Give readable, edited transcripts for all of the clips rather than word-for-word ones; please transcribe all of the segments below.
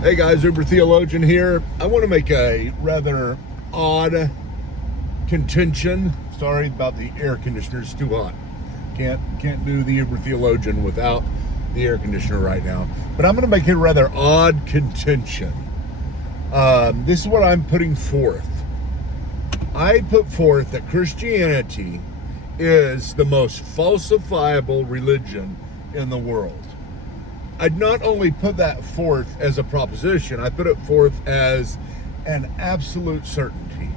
Hey guys, Theologian here. I want to make a rather odd contention. Sorry about the air conditioner, it's too hot. Can't do the Theologian without the air conditioner right now. But I'm going to make a rather odd contention. This is what I'm putting forth. I put forth that Christianity is the most falsifiable religion in the world. I'd not only put that forth as a proposition, I put it forth as an absolute certainty.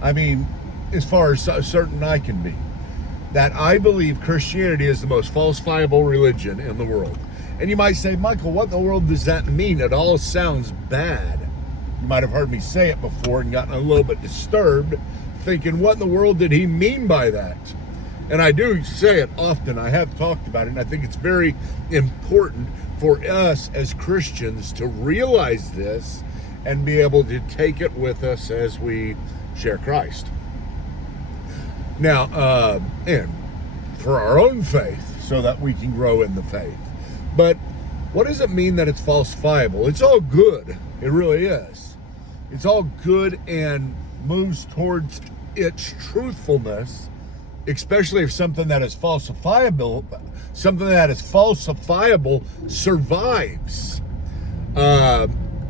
I mean, as far as certain I can be, that I believe Christianity is the most falsifiable religion in the world. And you might say, Michael, what in the world does that mean? It all sounds bad. You might have heard me say it before and gotten a little bit disturbed, thinking, what in the world did he mean by that? And I do say it often. I have talked about it, and I think it's very important for us as Christians to realize this and be able to take it with us as we share Christ. Now, and for our own faith, so that we can grow in the faith. But what does it mean that it's falsifiable? It's all good. It really is. It's all good and moves towards its truthfulness, especially if something that is falsifiable survives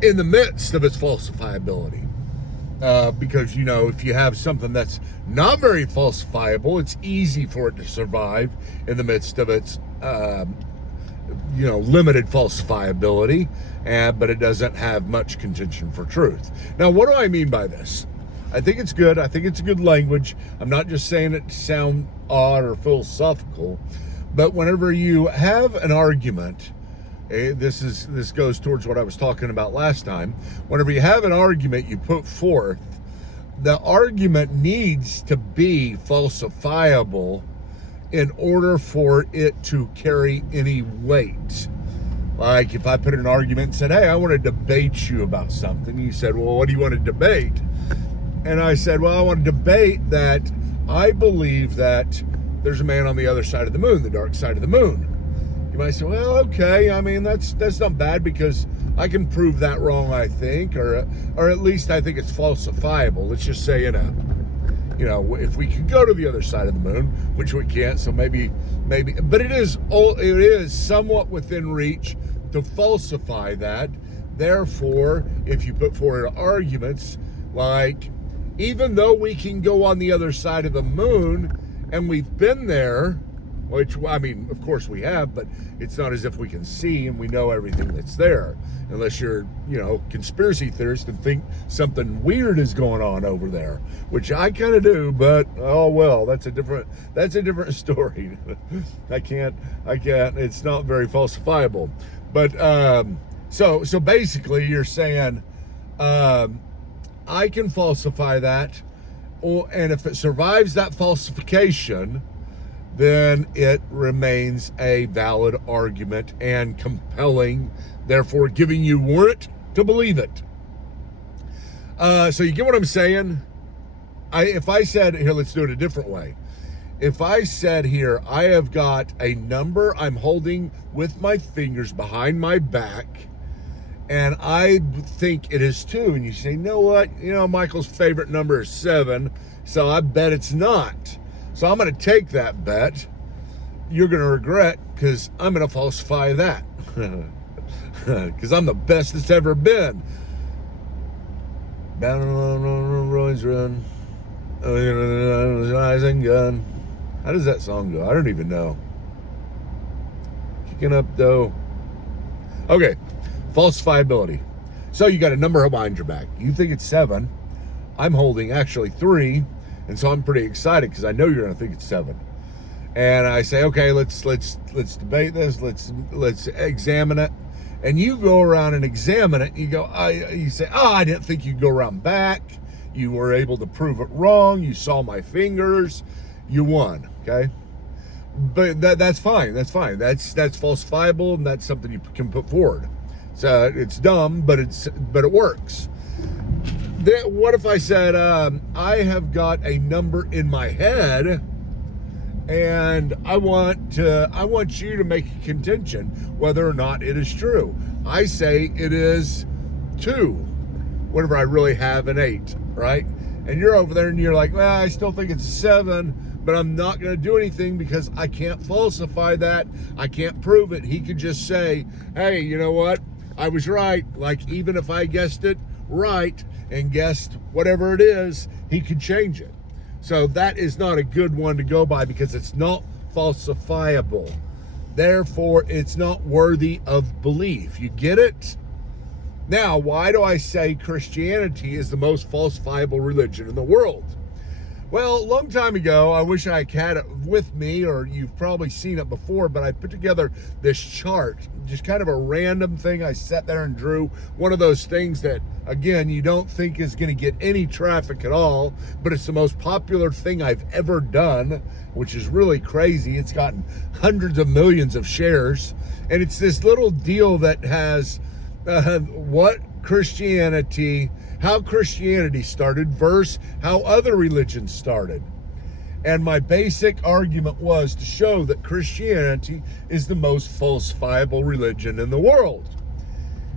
in the midst of its falsifiability. Because, if you have something that's not very falsifiable, it's easy for it to survive in the midst of its, limited falsifiability, but it doesn't have much contention for truth. Now, what do I mean by this? I think it's good. I think it's a good language. I'm not just saying it to sound odd or philosophical, but whenever you have an argument, this goes towards what I was talking about last time. Whenever you have an argument you put forth, the argument needs to be falsifiable in order for it to carry any weight. Like if I put an argument and said, hey, I want to debate you about something. You said, well, what do you want to debate? And I said, well, I want to debate that I believe that there's a man on the other side of the moon, the dark side of the moon. You might say, well, okay, I mean, that's not bad because I can prove that wrong, I think, or at least I think it's falsifiable. Let's just say if we could go to the other side of the moon, which we can't, so maybe, but it is somewhat within reach to falsify that. Therefore, if you put forward arguments like, even though we can go on the other side of the moon and we've been there, which, I mean, of course we have, but it's not as if we can see and we know everything that's there, unless you're, conspiracy theorist and think something weird is going on over there, which I kind of do, but oh well, that's a different story. I can't, it's not very falsifiable. But so basically you're saying I can falsify that, and if it survives that falsification, then it remains a valid argument and compelling, therefore giving you warrant to believe it. So you get what I'm saying? If I said, here, let's do it a different way. If I said here, I have got a number I'm holding with my fingers behind my back, and I think it is 2, and you say, you know what? Michael's favorite number is 7, so I bet it's not. So I'm going to take that bet. You're going to regret, because I'm going to falsify that. Because I'm the best it's ever been. Down on Roy's Run. Eyes and gun. How does that song go? I don't even know. Kicking up though. Okay. Falsifiability. So you got a number behind your back. You think it's 7. I'm holding actually 3. And so I'm pretty excited because I know you're going to think it's 7. And I say, okay, let's debate this. Let's examine it. And you go around and examine it. You say, I didn't think you'd go around back. You were able to prove it wrong. You saw my fingers. You won. Okay. But that's fine. That's fine. That's falsifiable, and that's something you can put forward. So it's dumb, but it works. What if I said, I have got a number in my head and I want you to make a contention whether or not it is true. I say it is 2 whenever I really have an 8, right? And you're over there and you're like, well, I still think it's a 7, but I'm not going to do anything because I can't falsify that. I can't prove it. He could just say, hey, you know what? I was right. Like, even if I guessed it right and guessed whatever it is, he could change it. So that is not a good one to go by because it's not falsifiable. Therefore, it's not worthy of belief. You get it? Now, why do I say Christianity is the most falsifiable religion in the world? Well, a long time ago, I wish I had it with me, or you've probably seen it before, but I put together this chart, just kind of a random thing. I sat there and drew one of those things that, again, you don't think is going to get any traffic at all, but it's the most popular thing I've ever done, which is really crazy. It's gotten hundreds of millions of shares, and it's this little deal that has how Christianity started versus how other religions started. And my basic argument was to show that Christianity is the most falsifiable religion in the world.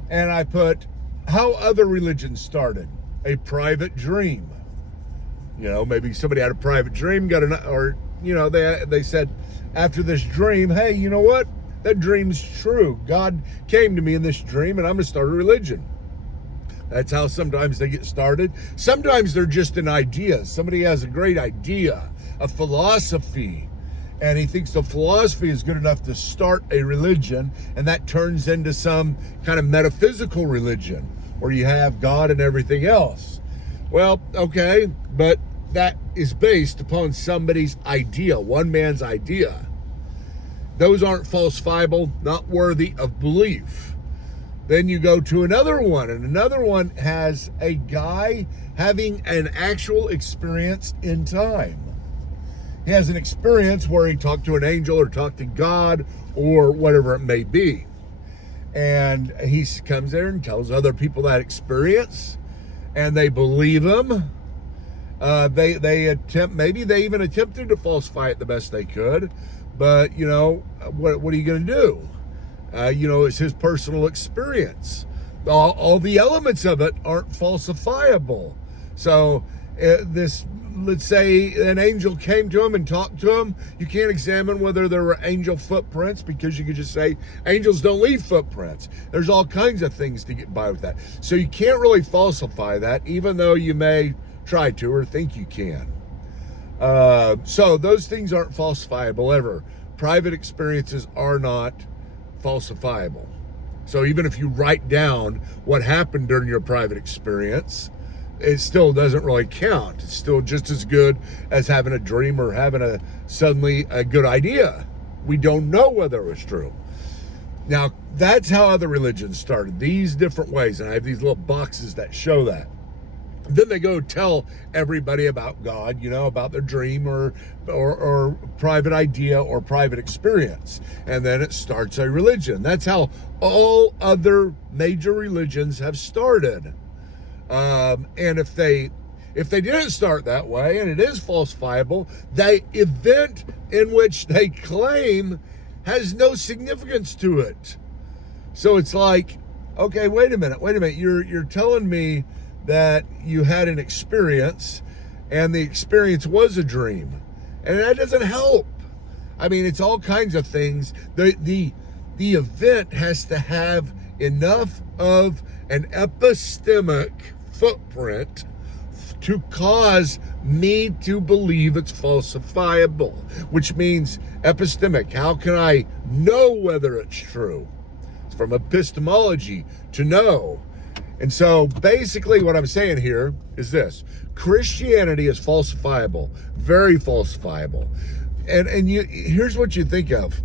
And I put how other religions started. A private dream. You know, maybe somebody had a private dream, they said after this dream, hey, you know what? That dream's true. God came to me in this dream and I'm going to start a religion. That's how sometimes they get started. Sometimes they're just an idea. Somebody has a great idea, a philosophy, and he thinks the philosophy is good enough to start a religion, and that turns into some kind of metaphysical religion where you have God and everything else. Well, okay, but that is based upon somebody's idea, one man's idea. Those aren't falsifiable, not worthy of belief. Then you go to another one, and another one has a guy having an actual experience in time. He has an experience where he talked to an angel or talked to God or whatever it may be. And he comes there and tells other people that experience, and they believe him. Maybe they even attempted to falsify it the best they could, but you know, what are you going to do? It's his personal experience. All the elements of it aren't falsifiable. So let's say an angel came to him and talked to him. You can't examine whether there were angel footprints because you could just say angels don't leave footprints. There's all kinds of things to get by with that. So you can't really falsify that, even though you may try to or think you can. So those things aren't falsifiable ever. Private experiences are not falsifiable. So even if you write down what happened during your private experience, it still doesn't really count. It's still just as good as having a dream or having suddenly a good idea. We don't know whether it was true. Now, that's how other religions started, these different ways. And I have these little boxes that show that. Then they go tell everybody about God, about their dream or private idea or private experience. And then it starts a religion. That's how all other major religions have started. And if they didn't start that way, and it is falsifiable, the event in which they claim has no significance to it. So it's like, okay, wait a minute. You're telling me that you had an experience and the experience was a dream, and that doesn't help. I mean, it's all kinds of things. The event has to have enough of an epistemic footprint to cause me to believe it's falsifiable, which means epistemic. How can I know whether it's true? It's from epistemology, to know. And so basically what I'm saying here is this: Christianity is falsifiable, very falsifiable. And here's what you think of.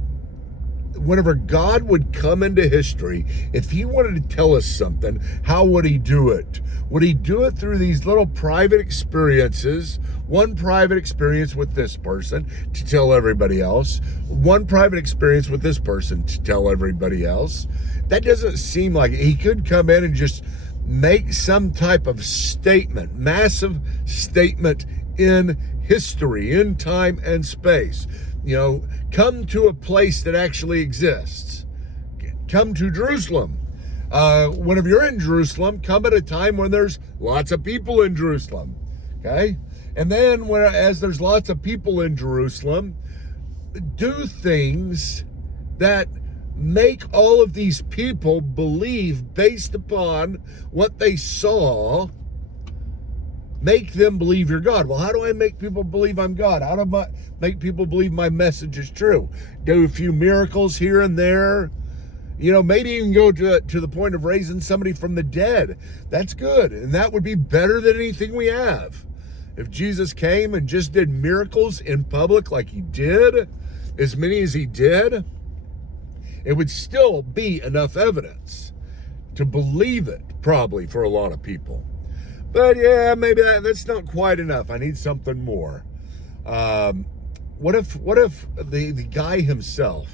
Whenever God would come into history, if he wanted to tell us something, how would he do it? Would he do it through these little private experiences? One private experience with this person to tell everybody else. One private experience with this person to tell everybody else. That doesn't seem like it. He could come in and just make some type of statement, massive statement in history, in time and space. Come to a place that actually exists. Come to Jerusalem. Whenever you're in Jerusalem, come at a time when there's lots of people in Jerusalem. Okay? And then as there's lots of people in Jerusalem, do things that make all of these people believe based upon what they saw. Make them believe you're God. Well, how do I make people believe I'm God? How do I make people believe my message is true? Do a few miracles here and there. Maybe even go to the point of raising somebody from the dead. That's good. And that would be better than anything we have. If Jesus came and just did miracles in public like he did, as many as he did, it would still be enough evidence to believe it, probably, for a lot of people. But yeah, maybe that's not quite enough. I need something more. What if the guy himself,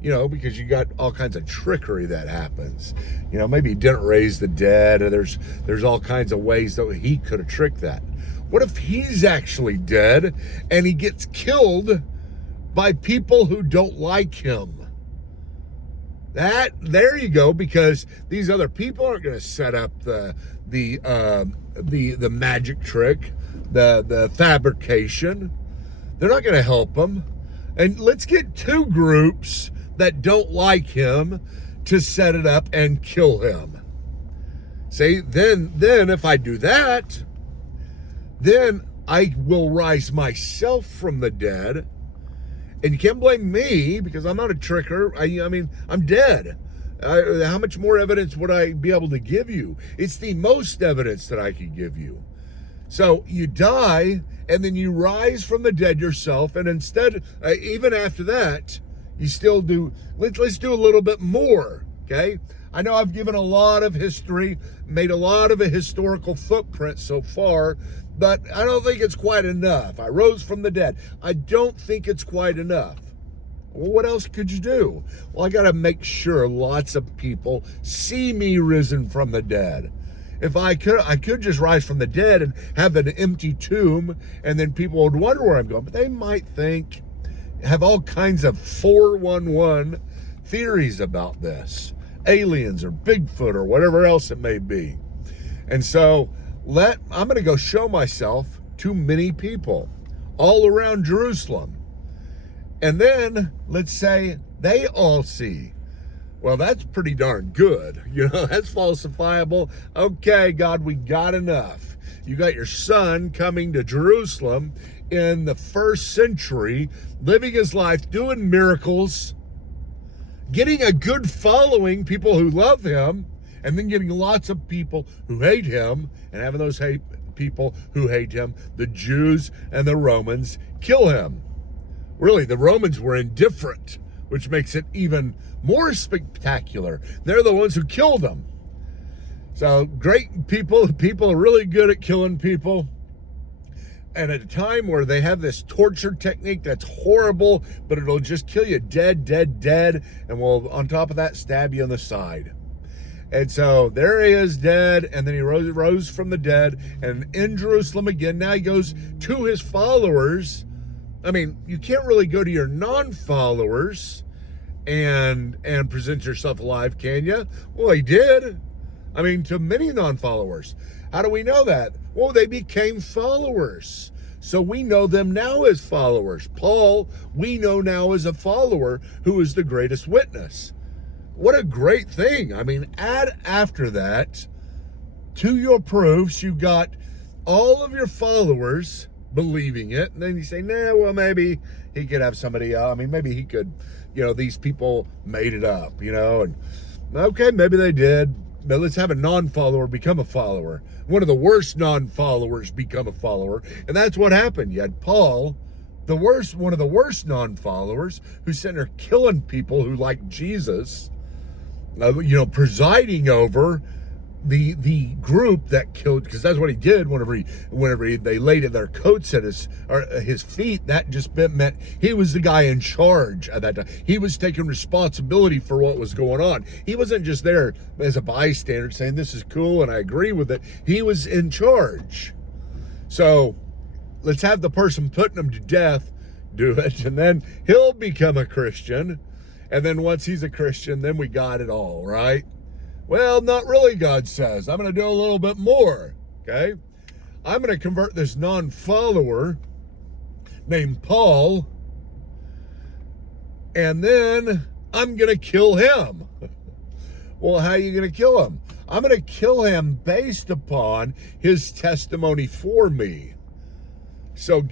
because you got all kinds of trickery that happens. Maybe he didn't raise the dead, or there's all kinds of ways that he could have tricked that. What if he's actually dead and he gets killed by people who don't like him? There you go, because these other people aren't going to set up the magic trick, the fabrication. They're not going to help him. And let's get two groups that don't like him to set it up and kill him. See, then if I do that, then I will rise myself from the dead. And you can't blame me, because I'm not a tricker. I'm dead. How much more evidence would I be able to give you? It's the most evidence that I could give you. So you die, and then you rise from the dead yourself, and instead, even after that, you still do, let's do a little bit more, okay? I know I've given a lot of history, made a lot of a historical footprint so far, but I don't think it's quite enough. I rose from the dead. I don't think it's quite enough. Well, what else could you do? Well, I got to make sure lots of people see me risen from the dead. If I could just rise from the dead and have an empty tomb, and then people would wonder where I'm going. But they might have all kinds of 411 theories about this. Aliens or Bigfoot or whatever else it may be. And so I'm going to go show myself to many people all around Jerusalem. And then let's say they all see. Well, that's pretty darn good. That's falsifiable. Okay, God, we got enough. You got your son coming to Jerusalem in the 1st century, living his life, doing miracles, getting a good following, people who love him, and then getting lots of people who hate him, and having those people who hate him, the Jews and the Romans, kill him. Really, the Romans were indifferent, which makes it even more spectacular. They're the ones who killed him. So great people are really good at killing people. And at a time where they have this torture technique that's horrible, but it'll just kill you dead, and will, on top of that, stab you on the side. And so there he is, dead, and then he rose from the dead, and in Jerusalem again. Now he goes to his followers. You can't really go to your non-followers and present yourself alive, can you? Well, he did. To many non-followers. How do we know that? Well, they became followers. So we know them now as followers. Paul, we know now as a follower who is the greatest witness. What a great thing. Add after that to your proofs, you got all of your followers believing it. And then you say, nah, well, maybe he could have somebody else. Maybe he could, these people made it up, and okay, maybe they did. But let's have a non-follower become a follower. One of the worst non-followers become a follower. And that's what happened. You had Paul, one of the worst non-followers, who's sitting there killing people who like Jesus, presiding over the group that killed, because that's what he did whenever they laid their coats at his feet. That just meant he was the guy in charge at that time. He was taking responsibility for what was going on. He wasn't just there as a bystander saying this is cool and I agree with it. He was in charge. So let's have the person putting him to death do it, and then he'll become a Christian. And then once he's a Christian, then we got it all, right? Well, not really, God says. I'm going to do a little bit more, okay? I'm going to convert this non-follower named Paul, and then I'm going to kill him. Well, how are you going to kill him? I'm going to kill him based upon his testimony for me. So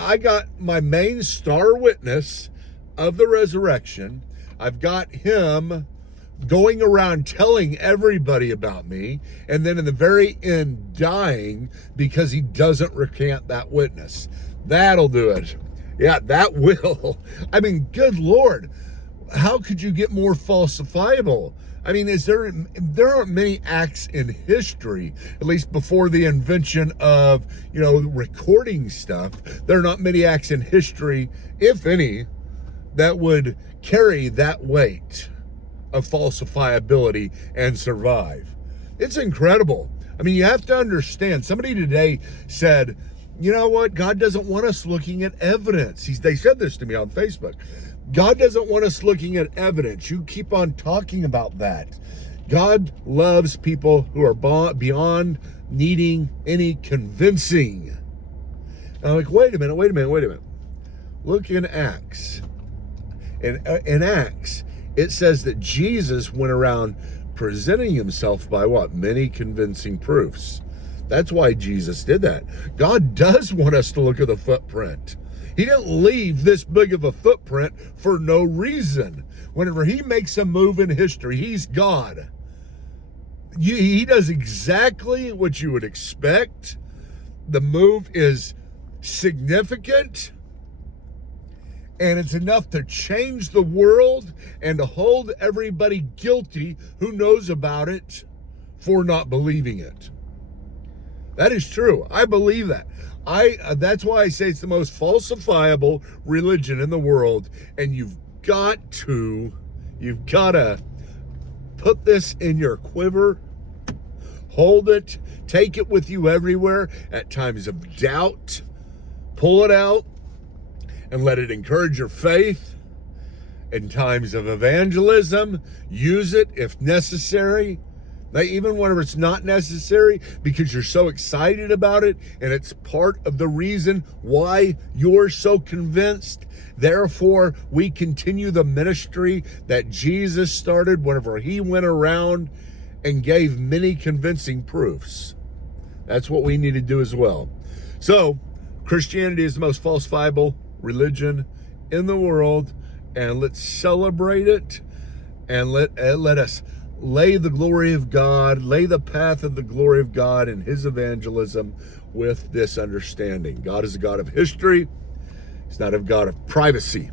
I got my main star witness of the resurrection. I've got him going around telling everybody about me, and then in the very end dying because he doesn't recant that witness. That'll do it. Yeah, that will. I mean, good Lord, how could you get more falsifiable? I mean, there aren't many acts in history, at least before the invention of, recording stuff. There are not many acts in history, if any, that would carry that weight of falsifiability and survive. It's incredible. I mean, you have to understand, somebody today said, you know what? God doesn't want us looking at evidence. They said this to me on Facebook. God doesn't want us looking at evidence. You keep on talking about that. God loves people who are beyond needing any convincing. And I'm like, wait a minute. Look in Acts. In Acts, it says that Jesus went around presenting himself by what? Many convincing proofs. That's why Jesus did that. God does want us to look at the footprint. He didn't leave this big of a footprint for no reason. Whenever he makes a move in history, he's God. He does exactly what you would expect. The move is significant, and it's enough to change the world and to hold everybody guilty who knows about it for not believing it. That is true. I believe that. That's why I say it's the most falsifiable religion in the world, and you've got to put this in your quiver, hold it, take it with you everywhere. At times of doubt, pull it out and let it encourage your faith. In times of evangelism, use it if necessary. Even whenever it's not necessary, because you're so excited about it, and it's part of the reason why you're so convinced. Therefore, we continue the ministry that Jesus started whenever he went around and gave many convincing proofs. That's what we need to do as well. So, Christianity is the most falsifiable religion in the world, and let's celebrate it, and let us lay the glory of God, lay the path of the glory of God in his evangelism with this understanding. God is a God of history. He's not a God of privacy.